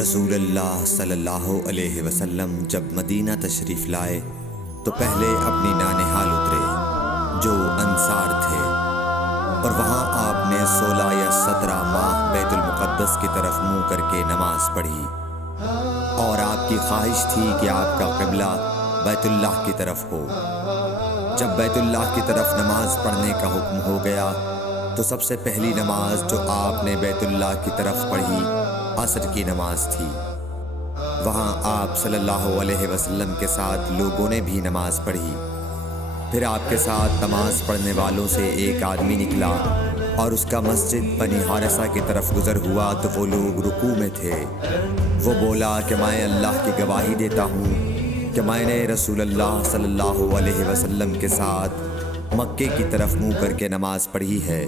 رسول اللہ صلی اللہ علیہ وسلم جب مدینہ تشریف لائے تو پہلے اپنی نانہال اترے جو انصار تھے، اور وہاں آپ نے 16 یا 17 ماہ بیت المقدس کی طرف منہ کر کے نماز پڑھی، اور آپ کی خواہش تھی کہ آپ کا قبلہ بیت اللہ کی طرف ہو۔ جب بیت اللہ کی طرف نماز پڑھنے کا حکم ہو گیا تو سب سے پہلی نماز جو آپ نے بیت اللہ کی طرف پڑھی عصر کی نماز تھی۔ وہاں آپ صلی اللہ علیہ وسلم کے ساتھ لوگوں نے بھی نماز پڑھی۔ پھر آپ کے ساتھ نماز پڑھنے والوں سے ایک آدمی نکلا اور اس کا مسجد بنی حارثہ کی طرف گزر ہوا تو وہ لوگ رکوع میں تھے۔ وہ بولا کہ میں اللہ کی گواہی دیتا ہوں کہ میں نے رسول اللہ صلی اللہ علیہ وسلم کے ساتھ مکے کی طرف منہ کر کے نماز پڑھی ہے۔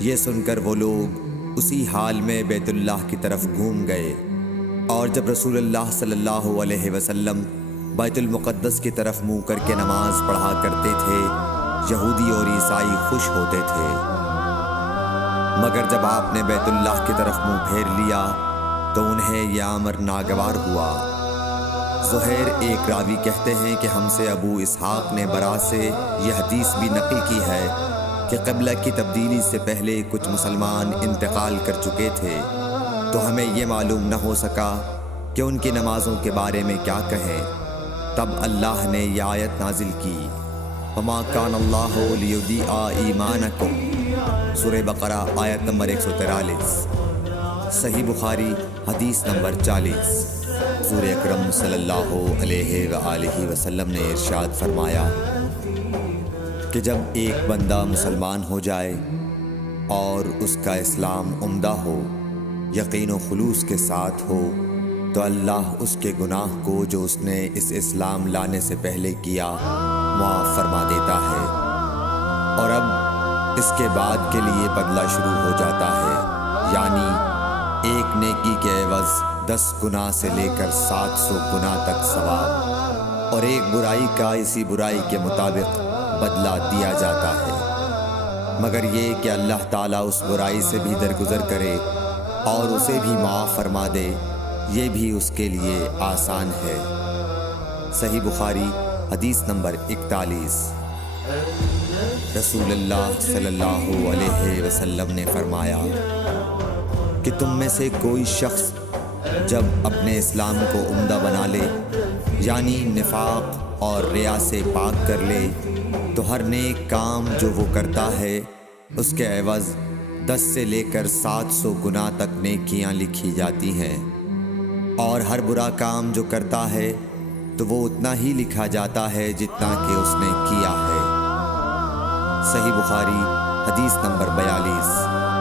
یہ سن کر وہ لوگ اسی حال میں بیت اللہ کی طرف گھوم گئے، اور جب رسول اللہ صلی اللہ علیہ وسلم بیت المقدس کی طرف منہ کر کے نماز پڑھا کرتے تھے، یہودی اور عیسائی خوش ہوتے تھے۔ مگر جب آپ نے بیت اللہ کی طرف منہ پھیر لیا تو انہیں یہ امر ناگوار ہوا۔ زہیر ایک راوی کہتے ہیں کہ ہم سے ابو اسحاق نے برا سے یہ حدیث بھی نقل کی ہے کہ قبلہ کی تبدیلی سے پہلے کچھ مسلمان انتقال کر چکے تھے، تو ہمیں یہ معلوم نہ ہو سکا کہ ان کی نمازوں کے بارے میں کیا کہیں۔ تب اللہ نے یہ آیت نازل کی، وَمَا كَانَ اللَّهُ لِيُضِيعَ إِيمَانَكُمْ، سورہ بقرہ آیت نمبر 143، صحیح بخاری حدیث نمبر 40۔ حضور اکرم صلی اللہ علیہ وآلہ وسلم نے ارشاد فرمایا کہ جب ایک بندہ مسلمان ہو جائے اور اس کا اسلام عمدہ ہو، یقین و خلوص کے ساتھ ہو، تو اللہ اس کے گناہ کو جو اس نے اس اسلام لانے سے پہلے کیا معاف فرما دیتا ہے، اور اب اس کے بعد کے لیے بدلہ شروع ہو جاتا ہے، یعنی ایک نیکی کے عوض 10 گناہ سے لے کر 700 گناہ تک ثواب، اور ایک برائی کا اسی برائی کے مطابق بدلہ دیا جاتا ہے، مگر یہ کہ اللہ تعالیٰ اس برائی سے بھی درگزر کرے اور اسے بھی معاف فرما دے، یہ بھی اس کے لیے آسان ہے۔ صحیح بخاری حدیث نمبر 41۔ رسول اللہ صلی اللہ علیہ وسلم نے فرمایا کہ تم میں سے کوئی شخص جب اپنے اسلام کو عمدہ بنا لے، یعنی نفاق اور ریا سے پاک کر لے، تو ہر نیک کام جو وہ کرتا ہے اس کے عوض 10 سے لے کر 700 گناہ تک نیکیاں لکھی جاتی ہیں، اور ہر برا کام جو کرتا ہے تو وہ اتنا ہی لکھا جاتا ہے جتنا کہ اس نے کیا ہے۔ صحیح بخاری حدیث نمبر 42۔